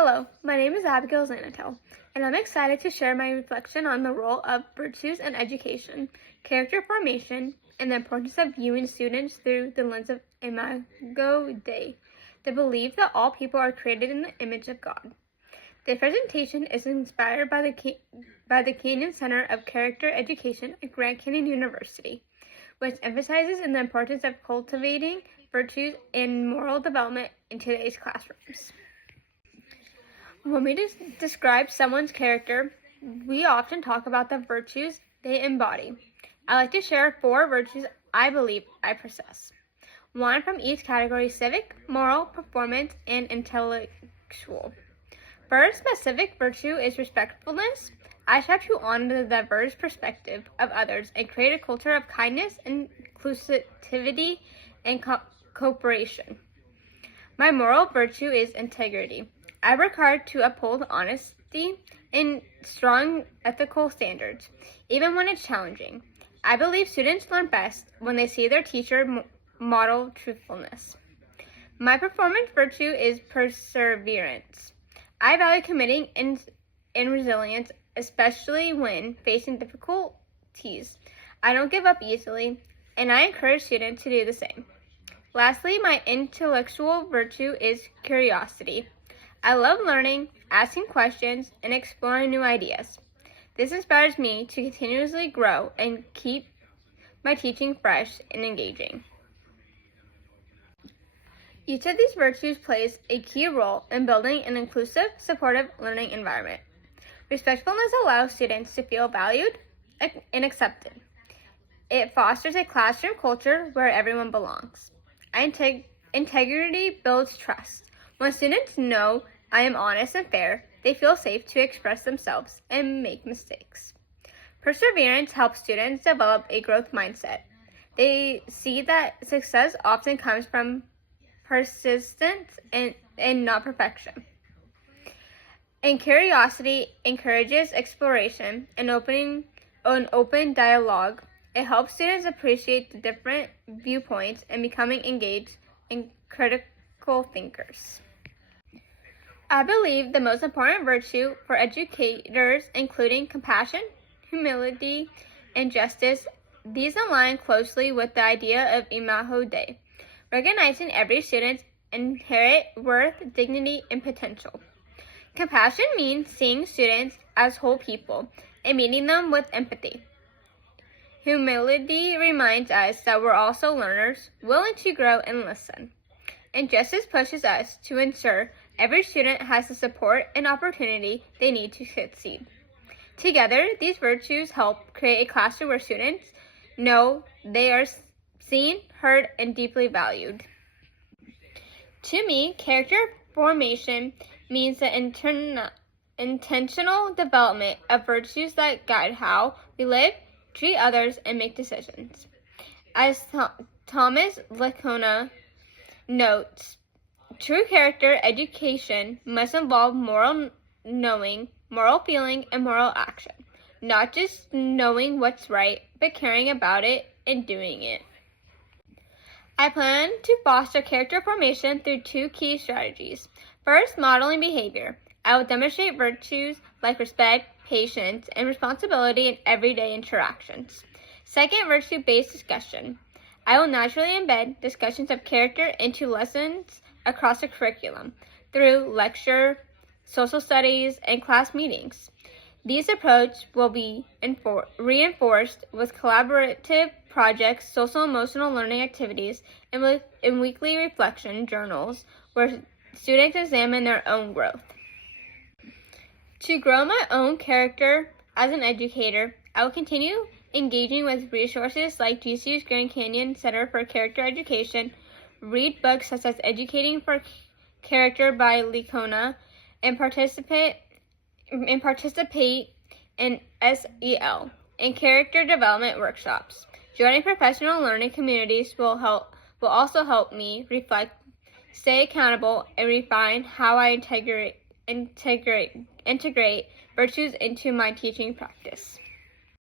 Hello, my name is Abigail Zanatel, and I'm excited to share my reflection on the role of virtues in education, character formation, and the importance of viewing students through the lens of Imago Dei, the belief that all people are created in the image of God. This presentation is inspired by the Canyon Center of Character Education at Grand Canyon University, which emphasizes the importance of cultivating virtues and moral development in today's classrooms. When we describe someone's character, we often talk about the virtues they embody. I like to share 4 virtues I believe I possess. 1 from each category: civic, moral, performance, and intellectual. First, my civic virtue is respectfulness. I strive to honor the diverse perspective of others and create a culture of kindness, inclusivity, and cooperation. My moral virtue is integrity. I work hard to uphold honesty and strong ethical standards, even when it's challenging. I believe students learn best when they see their teacher model truthfulness. My performance virtue is perseverance. I value committing and resilience, especially when facing difficulties. I don't give up easily, and I encourage students to do the same. Lastly, my intellectual virtue is curiosity. I love learning, asking questions, and exploring new ideas. This inspires me to continuously grow and keep my teaching fresh and engaging. Each of these virtues plays a key role in building an inclusive, supportive learning environment. Respectfulness allows students to feel valued and accepted. It fosters a classroom culture where everyone belongs. Integrity builds trust. When students know I am honest and fair, they feel safe to express themselves and make mistakes. Perseverance helps students develop a growth mindset. They see that success often comes from persistence and not perfection. And curiosity encourages exploration and open dialogue. It helps students appreciate the different viewpoints and becoming engaged and critical thinkers. I believe the most important virtue for educators, including compassion, humility, and justice, these align closely with the idea of Imago Dei, recognizing every student's inherent worth, dignity, and potential. Compassion means seeing students as whole people and meeting them with empathy. Humility reminds us that we're also learners, willing to grow and listen. And justice pushes us to ensure every student has the support and opportunity they need to succeed. Together, these virtues help create a classroom where students know they are seen, heard, and deeply valued. To me, character formation means the intentional development of virtues that guide how we live, treat others, and make decisions. As Thomas Licona notes, true character education must involve moral knowing, moral feeling, and moral action. Not just knowing what's right, but caring about it and doing it. I plan to foster character formation through 2 key strategies. First, modeling behavior. I will demonstrate virtues like respect, patience, and responsibility in everyday interactions. Second, virtue-based discussion. I will naturally embed discussions of character into lessons across the curriculum through lecture, social studies, and class meetings. These approaches will be reinforced with collaborative projects, social-emotional learning activities, and weekly reflection journals where students examine their own growth. To grow my own character as an educator, I will continue engaging with resources like GCU's Grand Canyon Center for Character Education, read books such as Educating for Character by Licona, and participate in SEL and character development workshops. Joining professional learning communities will also help me reflect, stay accountable, and refine how I integrate virtues into my teaching practice.